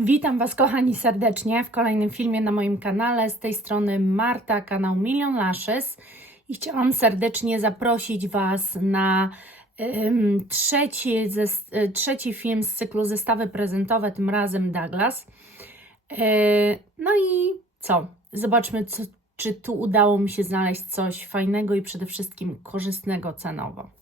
Witam Was kochani serdecznie w kolejnym filmie na moim kanale. Z tej strony Marta, kanał Million Lashes i chciałam serdecznie zaprosić Was na em, trzeci, zes- e, trzeci film z cyklu zestawy prezentowe, tym razem Douglas. E, no i co? Zobaczmy, co, czy tu udało mi się znaleźć coś fajnego i przede wszystkim korzystnego cenowo.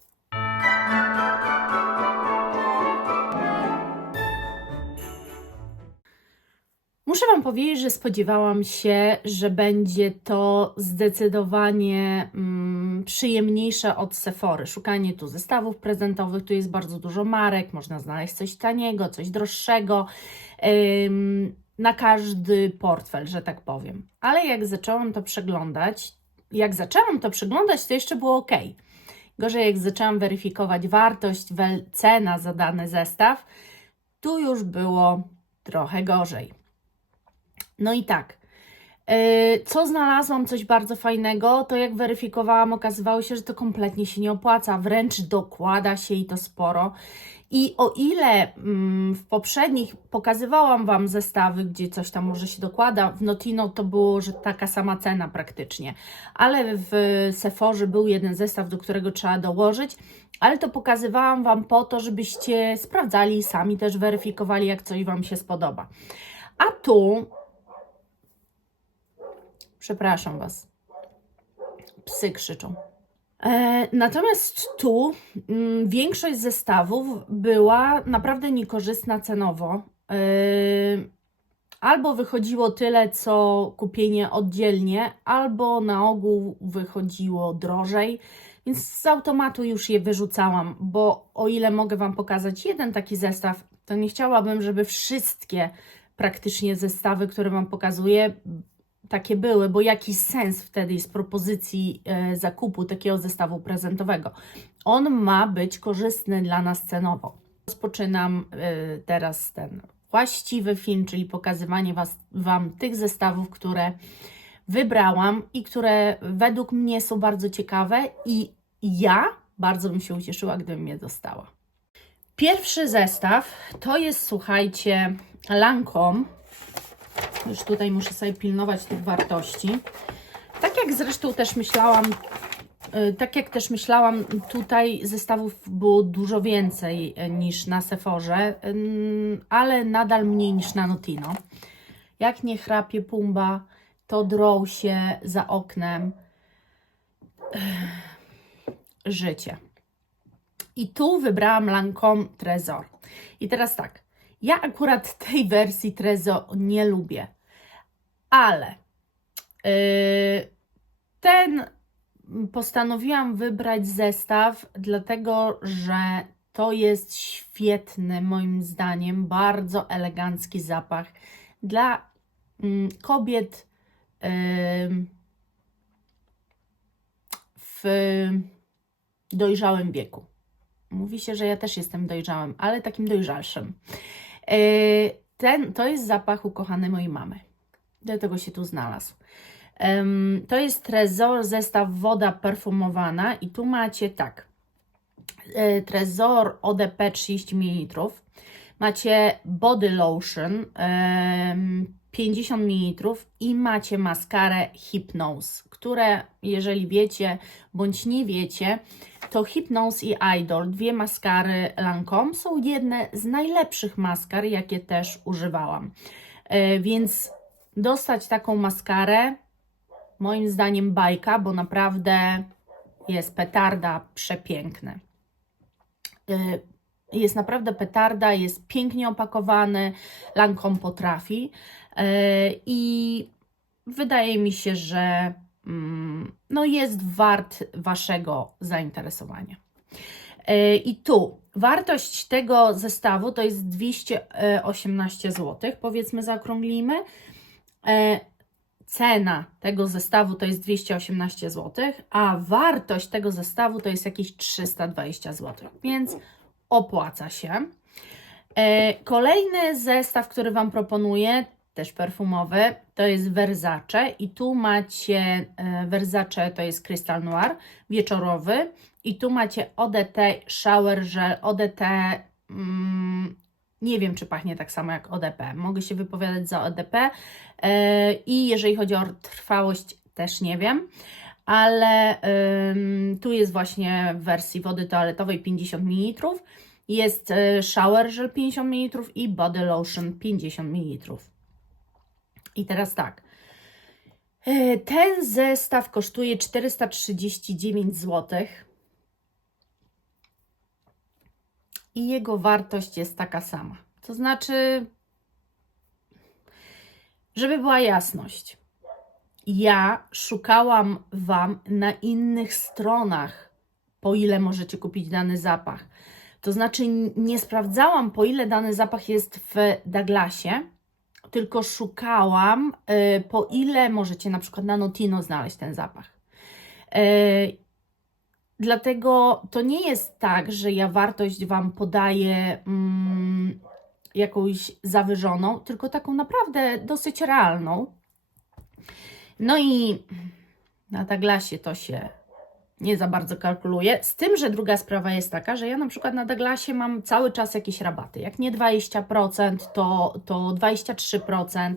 Powiedzieć, że spodziewałam się, że będzie to zdecydowanie mm, przyjemniejsze od Sephory. Szukanie tu zestawów prezentowych, tu jest bardzo dużo marek, można znaleźć coś taniego, coś droższego, ym, na każdy portfel, że tak powiem. Ale jak zaczęłam to przeglądać, jak zaczęłam to przeglądać, to jeszcze było ok. Gorzej, jak zaczęłam weryfikować wartość, cena za dany zestaw, tu już było trochę gorzej. No i tak. Yy, Co znalazłam coś bardzo fajnego, to jak weryfikowałam, okazywało się, że to kompletnie się nie opłaca, wręcz dokłada się i to sporo. I o ile mm, w poprzednich pokazywałam Wam zestawy, gdzie coś tam może się dokłada, w Notino to było, że taka sama cena praktycznie, ale w Sephorze był jeden zestaw, do którego trzeba dołożyć, ale to pokazywałam Wam po to, żebyście sprawdzali, sami też weryfikowali, jak coś Wam się spodoba. A tu Przepraszam Was. Psy krzyczą. E, natomiast tu mm, większość zestawów była naprawdę niekorzystna cenowo. E, albo wychodziło tyle, co kupienie oddzielnie, albo na ogół wychodziło drożej. Więc z automatu już je wyrzucałam, bo o ile mogę Wam pokazać jeden taki zestaw, to nie chciałabym, żeby wszystkie praktycznie zestawy, które Wam pokazuję, takie były, bo jaki sens wtedy jest propozycji e, zakupu takiego zestawu prezentowego? On ma być korzystny dla nas cenowo. Rozpoczynam e, teraz ten właściwy film, czyli pokazywanie was, Wam tych zestawów, które wybrałam i które według mnie są bardzo ciekawe i ja bardzo bym się ucieszyła, gdybym je dostała. Pierwszy zestaw to jest, słuchajcie, Lancome już tutaj muszę sobie pilnować tych wartości. Tak jak zresztą też myślałam, y, tak jak też myślałam, tutaj zestawów było dużo więcej y, niż na Sephorze, ym, ale nadal mniej niż na Notino. Jak nie chrapie Pumba, to drą się za oknem Ech, życie. I tu wybrałam Lancome Trezor. I teraz tak, ja akurat tej wersji Trezo nie lubię, ale yy, ten postanowiłam wybrać zestaw, dlatego że to jest świetny, moim zdaniem, bardzo elegancki zapach dla mm, kobiet yy, w dojrzałym wieku. Mówi się, że ja też jestem dojrzałym, ale takim dojrzalszym. Yy, Ten, to jest zapach ukochanej mojej mamy. Dlatego się tu znalazł. To jest Trezor, zestaw woda perfumowana i tu macie tak. Yy, Trezor ODP 30 ml. Macie body lotion ym, 50 ml i macie maskarę Hypnose, które jeżeli wiecie bądź nie wiecie, to Hypnose i Idol, dwie maskary Lancome, są jedne z najlepszych maskar, jakie też używałam. E, Więc dostać taką maskarę, moim zdaniem bajka, bo naprawdę jest petarda przepiękny. Jest naprawdę petarda, jest pięknie opakowany, Lancome potrafi E, i wydaje mi się, że mm, no jest wart Waszego zainteresowania. E, I tu wartość tego zestawu to jest 218 zł, powiedzmy zaokrąglimy. E, Cena tego zestawu to jest 218 zł, a wartość tego zestawu to jest jakieś 320 zł, więc opłaca się. E, Kolejny zestaw, który Wam proponuję, też perfumowy, to jest Versace i tu macie e, Versace, to jest Crystal Noir wieczorowy i tu macie ODT Shower Gel, ODT mm, Nie wiem, czy pachnie tak samo jak ODP. Mogę się wypowiadać za ODP e, i jeżeli chodzi o trwałość, też nie wiem. Ale tu jest właśnie w wersji wody toaletowej 50 ml. Jest e, shower gel 50 ml i body lotion 50 ml. I teraz tak. E, Ten zestaw kosztuje 439 zł. I jego wartość jest taka sama. To znaczy, żeby była jasność, ja szukałam Wam na innych stronach, po ile możecie kupić dany zapach. To znaczy, nie sprawdzałam, po ile dany zapach jest w Douglasie, tylko szukałam, y, po ile możecie na przykład na Notino znaleźć ten zapach. Dlatego to nie jest tak, że ja wartość Wam podaję mm, jakąś zawyżoną, tylko taką naprawdę dosyć realną. No i na Douglasie to się nie za bardzo kalkuluje. Z tym, że druga sprawa jest taka, że ja na przykład na Douglasie mam cały czas jakieś rabaty. Jak nie 20%, to, to 23%.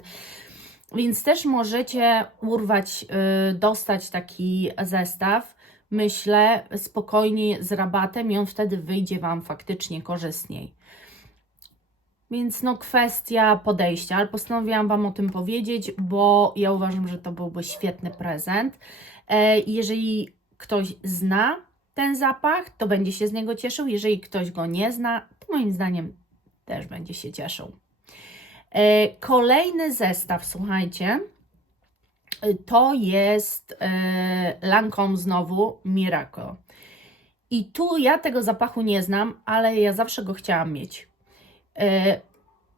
Więc też możecie urwać, y, dostać taki zestaw, myślę, spokojnie z rabatem i on wtedy wyjdzie Wam faktycznie korzystniej. Więc no kwestia podejścia, ale postanowiłam Wam o tym powiedzieć, bo ja uważam, że to byłby świetny prezent. E, Jeżeli ktoś zna ten zapach, to będzie się z niego cieszył. Jeżeli ktoś go nie zna, to moim zdaniem też będzie się cieszył. E, Kolejny zestaw, słuchajcie, to jest e, Lancome znowu Miracle. I tu ja tego zapachu nie znam, ale ja zawsze go chciałam mieć. E,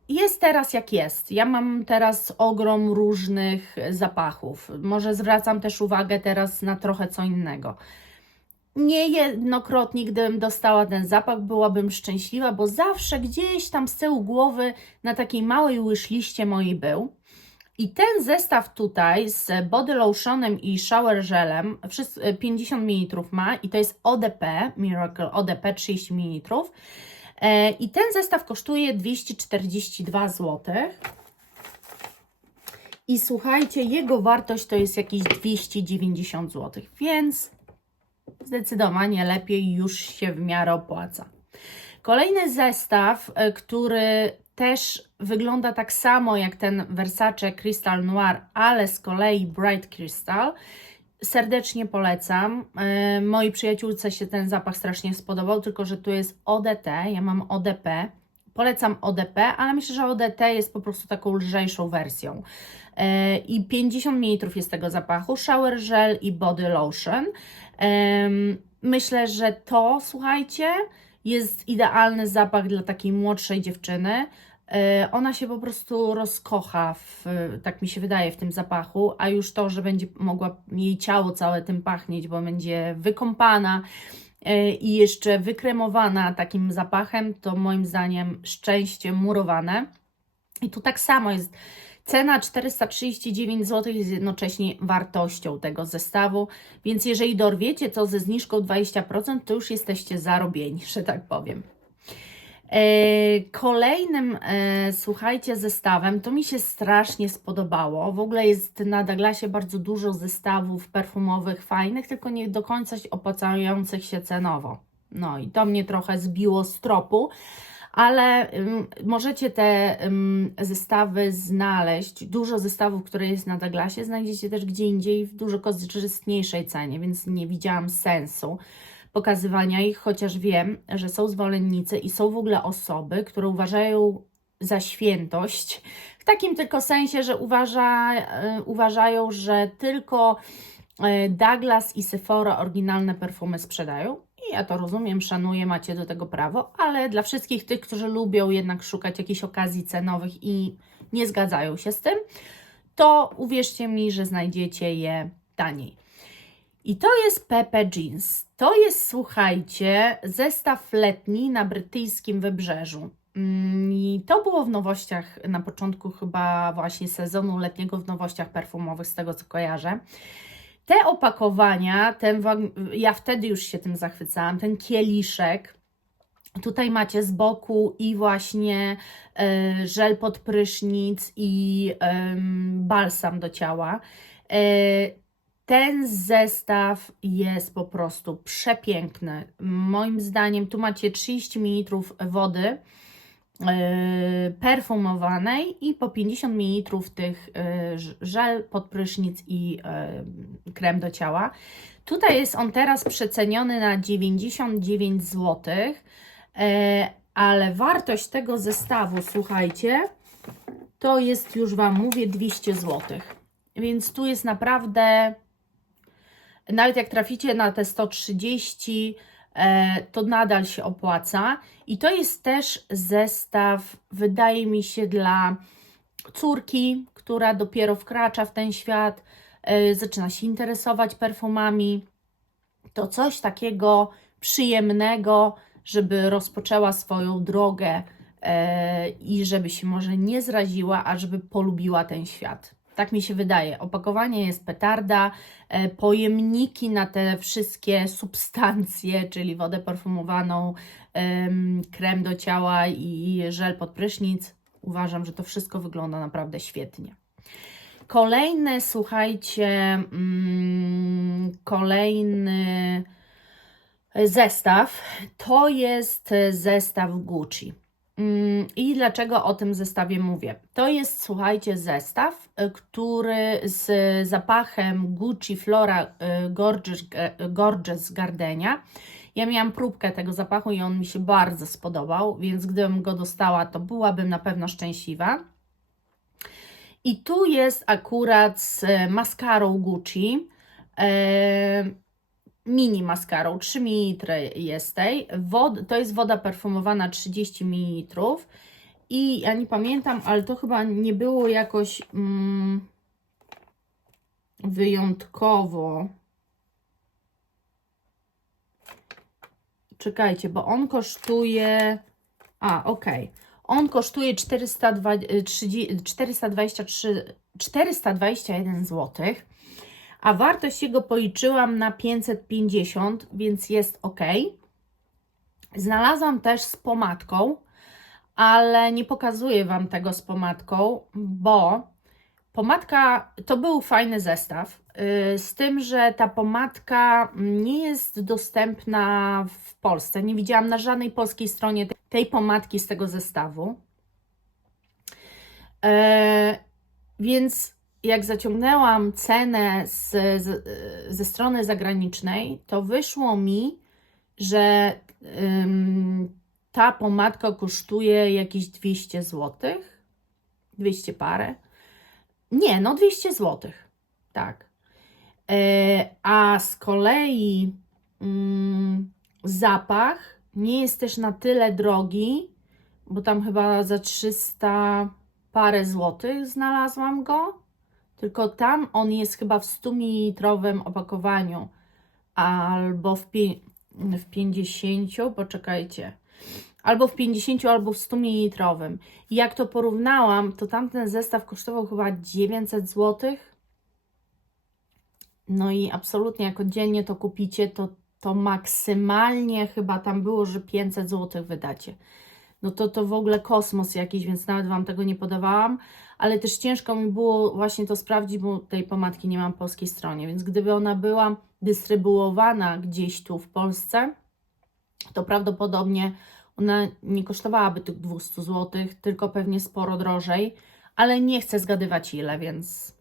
Jest teraz jak jest. Ja mam teraz ogrom różnych zapachów. Może zwracam też uwagę teraz na trochę co innego. Niejednokrotnie, gdybym dostała ten zapach, byłabym szczęśliwa, bo zawsze gdzieś tam z tyłu głowy na takiej małej wishliście mojej był. I ten zestaw tutaj z body lotionem i shower gelem, wszys- 50 ml ma i to jest ODP, Miracle ODP 30 ml. E, I ten zestaw kosztuje 242 zł. I słuchajcie, jego wartość to jest jakieś 290 zł, więc zdecydowanie lepiej już się w miarę opłaca. Kolejny zestaw, e, który też wygląda tak samo jak ten Versace Crystal Noir, ale z kolei Bright Crystal. Serdecznie polecam. E, Mojej przyjaciółce się ten zapach strasznie spodobał, tylko że tu jest ODT, ja mam ODP. Polecam ODP, ale myślę, że ODT jest po prostu taką lżejszą wersją. E, I 50 ml jest tego zapachu, shower gel i body lotion. Em, Myślę, że to, słuchajcie, jest idealny zapach dla takiej młodszej dziewczyny. E, Ona się po prostu rozkocha, w, tak mi się wydaje, w tym zapachu, a już to, że będzie mogła jej ciało całe tym pachnieć, bo będzie wykąpana e, i jeszcze wykremowana takim zapachem, to moim zdaniem szczęście murowane. I tu tak samo jest. Cena 439 zł jest jednocześnie wartością tego zestawu, więc jeżeli dorwiecie to ze zniżką 20%, to już jesteście zarobieni, że tak powiem. E, Kolejnym, e, słuchajcie, zestawem, to mi się strasznie spodobało. W ogóle jest na Douglasie bardzo dużo zestawów perfumowych fajnych, tylko nie do końca opłacających się cenowo. No i to mnie trochę zbiło z tropu, ale ym, możecie te ym, zestawy znaleźć. Dużo zestawów, które jest na Douglasie, znajdziecie też gdzie indziej w dużo korzystniejszej cenie, więc nie widziałam sensu pokazywania ich, chociaż wiem, że są zwolennicy i są w ogóle osoby, które uważają za świętość, w takim tylko sensie, że uważa, e, uważają, że tylko e, Douglas i Sephora oryginalne perfumy sprzedają. I ja to rozumiem, szanuję, macie do tego prawo, ale dla wszystkich tych, którzy lubią jednak szukać jakichś okazji cenowych i nie zgadzają się z tym, to uwierzcie mi, że znajdziecie je taniej. I to jest Pepe Jeans. To jest, słuchajcie, zestaw letni na brytyjskim wybrzeżu. Mm, I to było w nowościach na początku chyba właśnie sezonu letniego w nowościach perfumowych, z tego co kojarzę. Te opakowania, ten, ja wtedy już się tym zachwycałam, ten kieliszek Tutaj macie z boku i właśnie e, żel pod prysznic i em, balsam do ciała. E, ten zestaw jest po prostu przepiękny. Moim zdaniem tu macie 30 ml wody e, perfumowanej i po 50 ml tych ż- żel pod prysznic i e, krem do ciała. Tutaj jest on teraz przeceniony na 99 zł, ale wartość tego zestawu, słuchajcie, to jest już Wam mówię 200 zł. Więc tu jest naprawdę, nawet jak traficie na te 130, e, to nadal się opłaca. I to jest też zestaw, wydaje mi się, dla córki, która dopiero wkracza w ten świat, e, zaczyna się interesować perfumami. To coś takiego przyjemnego, żeby rozpoczęła swoją drogę e, i żeby się może nie zraziła, a żeby polubiła ten świat. Tak mi się wydaje. Opakowanie jest petarda, e, pojemniki na te wszystkie substancje, czyli wodę perfumowaną, em, krem do ciała i żel pod prysznic. Uważam, że to wszystko wygląda naprawdę świetnie. Kolejny, słuchajcie, mm, kolejny zestaw to jest zestaw Gucci. Mm, I dlaczego o tym zestawie mówię? To jest, słuchajcie, zestaw, y, który z zapachem Gucci Flora y, Gorgeous, Gorgeous Gardenia. Ja miałam próbkę tego zapachu i on mi się bardzo spodobał, więc gdybym go dostała, to byłabym na pewno szczęśliwa. I tu jest akurat z maskarą Gucci. Mini maskarą, 3 ml jest tej. Wod, to jest woda perfumowana 30 ml. I ja nie pamiętam, ale to chyba nie było jakoś mm, wyjątkowo. Czekajcie, bo on kosztuje. A, okej. On kosztuje 423, 423, 421 zł, a wartość jego policzyłam na 550, więc jest ok. Znalazłam też z pomadką, ale nie pokazuję Wam tego z pomadką, bo pomadka to był fajny zestaw. yy, Z tym, że ta pomadka nie jest dostępna w Polsce. Nie widziałam na żadnej polskiej stronie te- tej pomadki z tego zestawu. E, więc jak zaciągnęłam cenę z, z, ze strony zagranicznej, to wyszło mi, że ym, ta pomadka kosztuje jakieś 200 zł. 200 parę. Nie, no 200 zł. Tak. E, a z kolei mm, zapach nie jest też na tyle drogi, bo tam chyba za 300 parę złotych znalazłam go. Tylko tam on jest chyba w 100 ml opakowaniu albo w, w 50, poczekajcie, albo w 50, albo w 100 ml. Jak to porównałam, to tamten zestaw kosztował chyba 900 zł. No i absolutnie, jak oddzielnie to kupicie, to, to maksymalnie chyba tam było, że 500 zł wydacie. No to to w ogóle kosmos jakiś, więc nawet Wam tego nie podawałam, ale też ciężko mi było właśnie to sprawdzić, bo tej pomadki nie mam w polskiej stronie, więc gdyby ona była dystrybuowana gdzieś tu w Polsce, to prawdopodobnie ona nie kosztowałaby tych 200 zł, tylko pewnie sporo drożej, ale nie chcę zgadywać ile, więc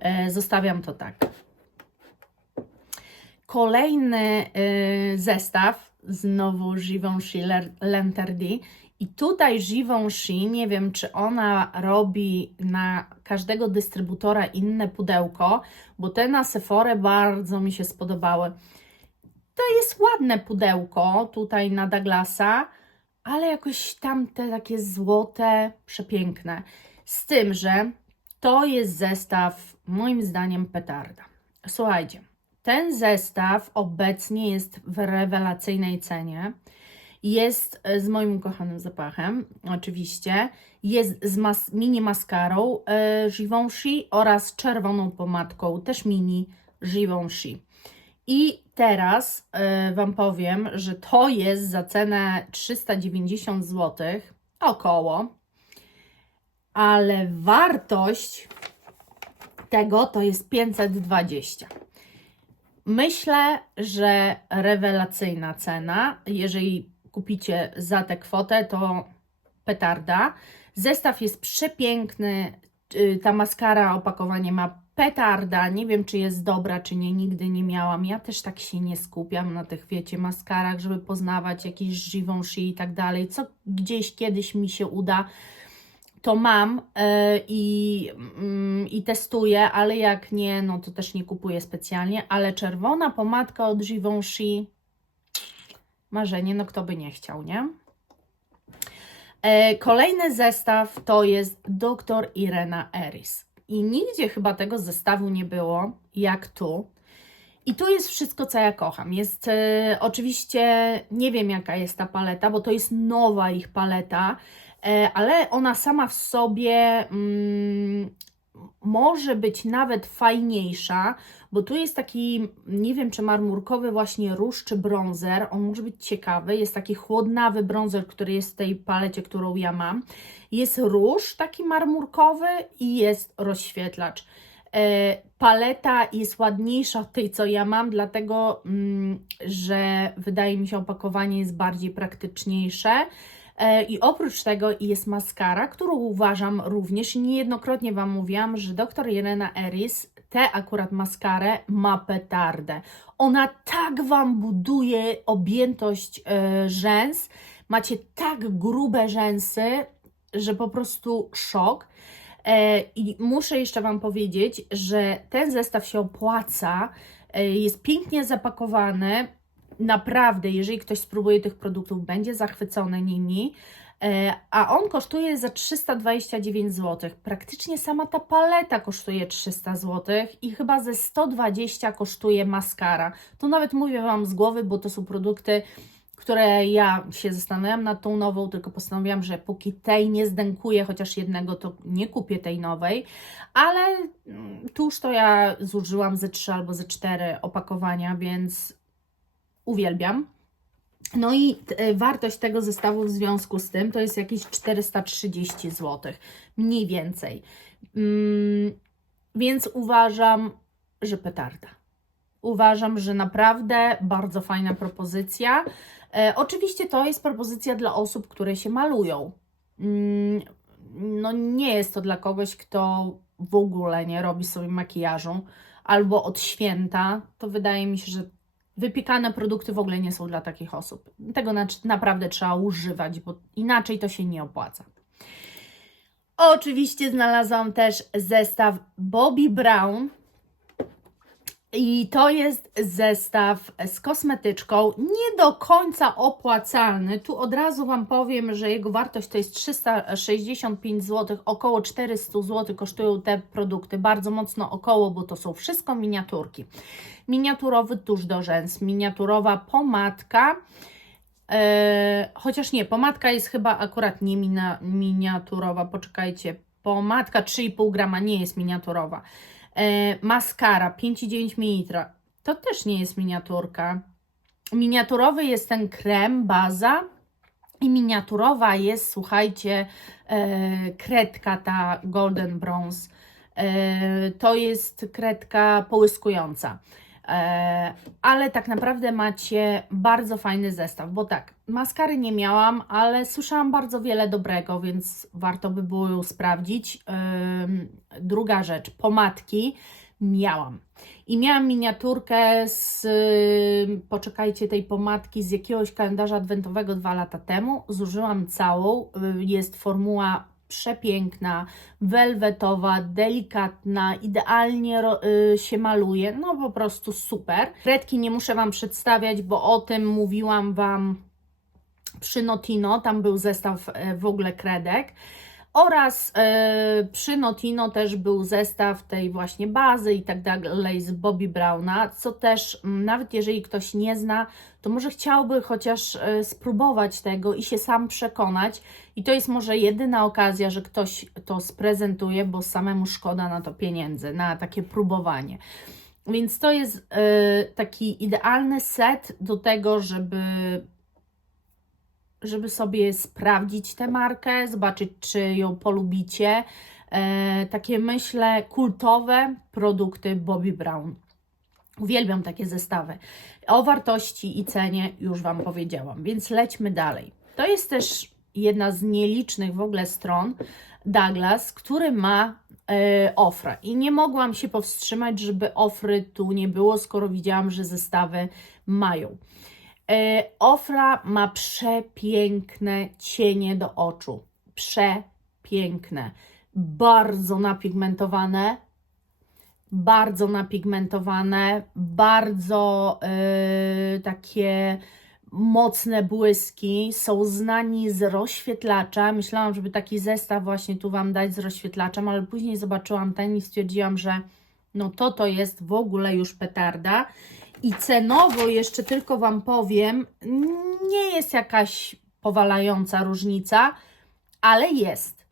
e, zostawiam to tak. Kolejny y, zestaw, znowu Givenchy Le- Lenterdy. I tutaj Givenchy, nie wiem czy ona robi na każdego dystrybutora inne pudełko, bo te na Sephora bardzo mi się spodobały. To jest ładne pudełko tutaj na Douglasa, ale jakoś tamte takie złote, przepiękne. Z tym, że to jest zestaw moim zdaniem petarda. Słuchajcie, ten zestaw obecnie jest w rewelacyjnej cenie. Jest e, z moim ukochanym zapachem, oczywiście. Jest z mas mini maskarą e, Givenchy oraz czerwoną pomadką, też mini Givenchy. I teraz y, Wam powiem, że to jest za cenę 390 zł, około, ale wartość tego to jest 520. Myślę, że rewelacyjna cena. Jeżeli kupicie za tę kwotę, to petarda. Zestaw jest przepiękny. y, Ta maskara, opakowanie ma petarda. Nie wiem, czy jest dobra, czy nie. Nigdy nie miałam. Ja też tak się nie skupiam na tych, wiecie, maskarach, żeby poznawać jakiś Givenchy i tak dalej. Co gdzieś kiedyś mi się uda to mam e, i, mm, i testuję, ale jak nie, no to też nie kupuję specjalnie. Ale czerwona pomadka od Givenchy, marzenie, no kto by nie chciał, nie? E, Kolejny zestaw to jest Dr. Irena Eris. I nigdzie chyba tego zestawu nie było, jak tu. I tu jest wszystko, co ja kocham. Jest e, oczywiście, nie wiem jaka jest ta paleta, bo to jest nowa ich paleta, ale ona sama w sobie mm, może być nawet fajniejsza, bo tu jest taki, nie wiem czy marmurkowy właśnie róż czy bronzer, on może być ciekawy, jest taki chłodnawy bronzer, który jest w tej palecie, którą ja mam. Jest róż taki marmurkowy i jest rozświetlacz. E, paleta jest ładniejsza od tej, co ja mam, dlatego mm, że wydaje mi się opakowanie jest bardziej praktyczniejsze. E, I oprócz tego jest maskara, którą uważam również niejednokrotnie Wam mówiłam, że dr Irena Eris tę akurat maskarę ma petardę. Ona tak Wam buduje objętość e, rzęs, macie tak grube rzęsy, że po prostu szok. E, I muszę jeszcze Wam powiedzieć, że ten zestaw się opłaca, jest pięknie zapakowany. Naprawdę, jeżeli ktoś spróbuje tych produktów, będzie zachwycony nimi. E, A on kosztuje za 329 zł. Praktycznie sama ta paleta kosztuje 300 zł i chyba ze 120 kosztuje maskara. To nawet mówię Wam z głowy, bo to są produkty, które ja się zastanawiam nad tą nową, tylko postanowiłam, że póki tej nie zdękuję, chociaż jednego, to nie kupię tej nowej, ale mm, tuż to ja zużyłam ze 3 albo ze 4 opakowania, więc uwielbiam. No i e, wartość tego zestawu w związku z tym to jest jakieś 430 zł, mniej więcej. Mm, więc uważam, że petarda. Uważam, że naprawdę bardzo fajna propozycja. E, oczywiście to jest propozycja dla osób, które się malują. Mm, no nie jest to dla kogoś, kto w ogóle nie robi sobie makijażu albo od święta. To wydaje mi się, że wypiekane produkty w ogóle nie są dla takich osób. Tego na, naprawdę trzeba używać, bo inaczej to się nie opłaca. Oczywiście znalazłam też zestaw Bobbi Brown. I to jest zestaw z kosmetyczką, nie do końca opłacalny. Tu od razu Wam powiem, że jego wartość to jest 365 zł, około 400 zł kosztują te produkty, bardzo mocno około, bo to są wszystko miniaturki. Miniaturowy tusz do rzęs, miniaturowa pomadka, e, chociaż nie, pomadka jest chyba akurat nie mina, miniaturowa, poczekajcie, pomadka 3,5 grama nie jest miniaturowa. E, maskara 5,9 ml. To też nie jest miniaturka. Miniaturowy jest ten krem, baza. I miniaturowa jest, słuchajcie, e, kredka ta Golden Bronze. E, to jest kredka połyskująca. E, ale tak naprawdę macie bardzo fajny zestaw, bo tak, maskary nie miałam, ale słyszałam bardzo wiele dobrego, więc warto by było ją sprawdzić. Druga rzecz, pomadki miałam. I miałam miniaturkę z, poczekajcie, tej pomadki z jakiegoś kalendarza adwentowego dwa lata temu. Zużyłam całą. Y, Jest formuła przepiękna, welwetowa, delikatna, idealnie y, się maluje, no po prostu super. Kredki nie muszę Wam przedstawiać, bo o tym mówiłam Wam przy Notino, tam był zestaw e, w ogóle kredek. Oraz e, przy Notino też był zestaw tej właśnie bazy i tak dalej z Bobby Browna, co też nawet jeżeli ktoś nie zna, to może chciałby chociaż e, spróbować tego i się sam przekonać. I to jest może jedyna okazja, że ktoś to sprezentuje, bo samemu szkoda na to pieniędzy, na takie próbowanie. Więc to jest e, taki idealny set do tego, żeby żeby sobie sprawdzić tę markę, zobaczyć, czy ją polubicie. E, takie myślę kultowe produkty Bobbi Brown. Uwielbiam takie zestawy. O wartości i cenie już Wam powiedziałam, więc lećmy dalej. To jest też jedna z nielicznych w ogóle stron Douglas, który ma e, ofra. I nie mogłam się powstrzymać, żeby ofry tu nie było, skoro widziałam, że zestawy mają. E, Ofra ma przepiękne cienie do oczu. Przepiękne. Bardzo napigmentowane. Bardzo napigmentowane. Bardzo e, takie mocne błyski. Są znani z rozświetlacza. Myślałam, żeby taki zestaw właśnie tu Wam dać z rozświetlaczem, ale później zobaczyłam ten i stwierdziłam, że no to to jest w ogóle już petarda. I cenowo jeszcze tylko Wam powiem, nie jest jakaś powalająca różnica, ale jest.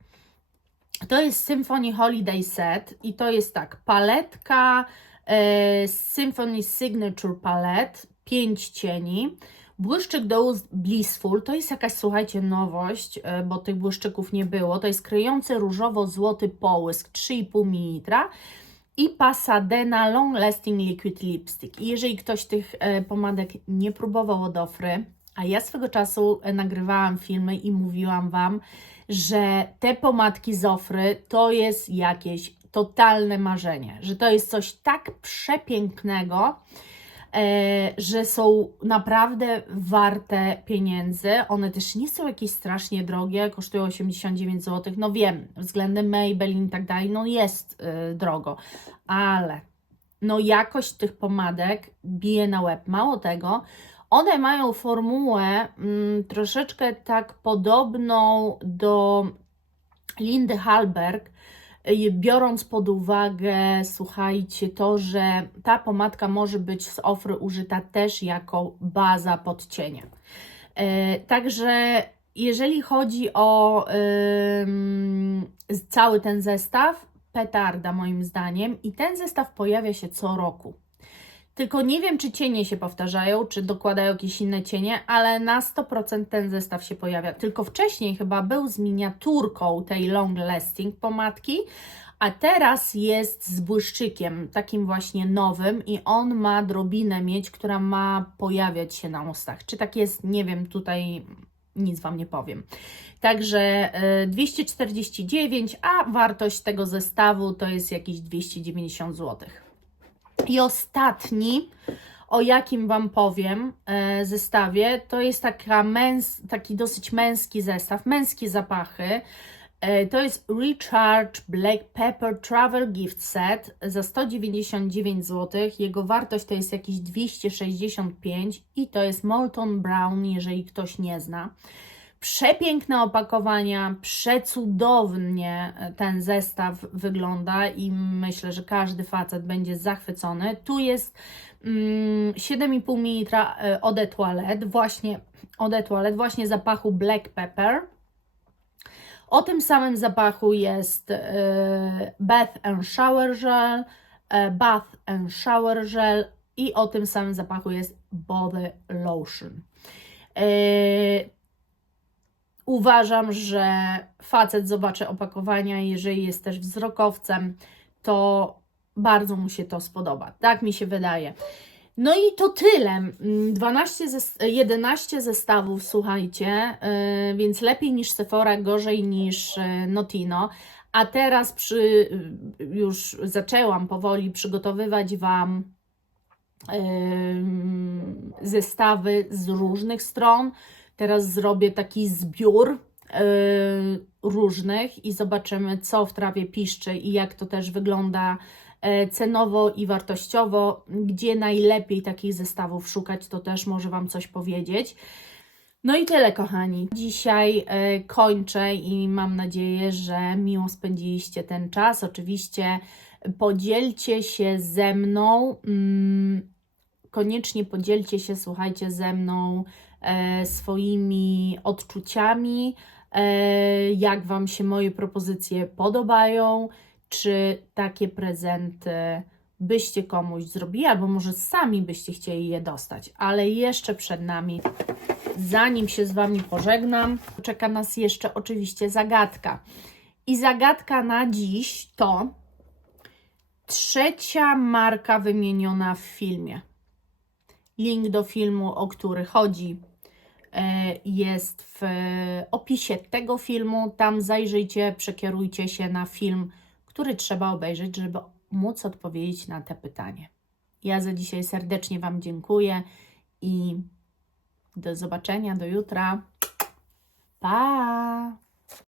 To jest Symphony Holiday Set i to jest tak, paletka e, Symphony Signature Palette, 5 cieni. Błyszczyk Dose Blissful to jest jakaś, słuchajcie, nowość, e, bo tych błyszczyków nie było. To jest kryjący różowo-złoty połysk 3,5 ml i Pasadena Long Lasting Liquid Lipstick. I jeżeli ktoś tych e, pomadek nie próbował od Ofry, a ja swego czasu e, nagrywałam filmy i mówiłam Wam, że te pomadki z Ofry to jest jakieś totalne marzenie, że to jest coś tak przepięknego, że są naprawdę warte pieniędzy. One też nie są jakieś strasznie drogie, kosztują 89 zł. No wiem, względem Maybelline i tak dalej, no jest y, drogo, ale no jakość tych pomadek bije na łeb. Mało tego, one mają formułę mm, troszeczkę tak podobną do Lindy Hallberg, y, biorąc pod uwagę, słuchajcie, to, że ta pomadka może być z ofry użyta też jako baza pod cienie. E, Także jeżeli chodzi o cały ten zestaw, petarda moim zdaniem i ten zestaw pojawia się co roku. Tylko nie wiem, czy cienie się powtarzają, czy dokładają jakieś inne cienie, ale na 100% ten zestaw się pojawia. Tylko wcześniej chyba był z miniaturką tej Long Lasting pomadki, a teraz jest z błyszczykiem, takim właśnie nowym i on ma drobinę mieć, która ma pojawiać się na ustach. Czy tak jest? Nie wiem, tutaj nic Wam nie powiem. Także y, 249, a wartość tego zestawu to jest jakieś 290 zł. I ostatni, o jakim Wam powiem e, zestawie, to jest taka męs, taki dosyć męski zestaw, męskie zapachy. E, to jest Recharge Black Pepper Travel Gift Set za 199 zł. Jego wartość to jest jakieś 265 i to jest Molton Brown, jeżeli ktoś nie zna. Przepiękne opakowania, przecudownie ten zestaw wygląda i myślę, że każdy facet będzie zachwycony. Tu jest mm, 7,5 ml Eau de Toilette, właśnie Eau de Toilette, właśnie zapachu Black Pepper. O tym samym zapachu jest e, Bath and Shower Gel, e, Bath and Shower Gel i o tym samym zapachu jest Body Lotion. Uważam, że facet zobaczy opakowania, jeżeli jest też wzrokowcem, to bardzo mu się to spodoba. Tak mi się wydaje. No i to tyle. Mm, 12 zes 11 zestawów, słuchajcie, yy, więc lepiej niż Sephora, gorzej niż yy, Notino. A teraz przy, yy, już zaczęłam powoli przygotowywać Wam yy, zestawy z różnych stron. Teraz zrobię taki zbiór yy, różnych i zobaczymy, co w trawie piszczy i jak to też wygląda yy, cenowo i wartościowo. Gdzie najlepiej takich zestawów szukać, to też może Wam coś powiedzieć. No i tyle, kochani. Dzisiaj y, kończę i mam nadzieję, że miło spędziliście ten czas. Oczywiście podzielcie się ze mną. Mm, koniecznie podzielcie się, słuchajcie, ze mną e, swoimi odczuciami, e, jak Wam się moje propozycje podobają, czy takie prezenty byście komuś zrobili, albo może sami byście chcieli je dostać, ale jeszcze przed nami, zanim się z Wami pożegnam, czeka nas jeszcze oczywiście zagadka. I zagadka na dziś to trzecia marka wymieniona w filmie. Link do filmu, o który chodzi, e, jest w opisie tego filmu. Tam zajrzyjcie, przekierujcie się na film, który trzeba obejrzeć, żeby móc odpowiedzieć na te pytanie. Ja za dzisiaj serdecznie Wam dziękuję i do zobaczenia, do jutra. Pa!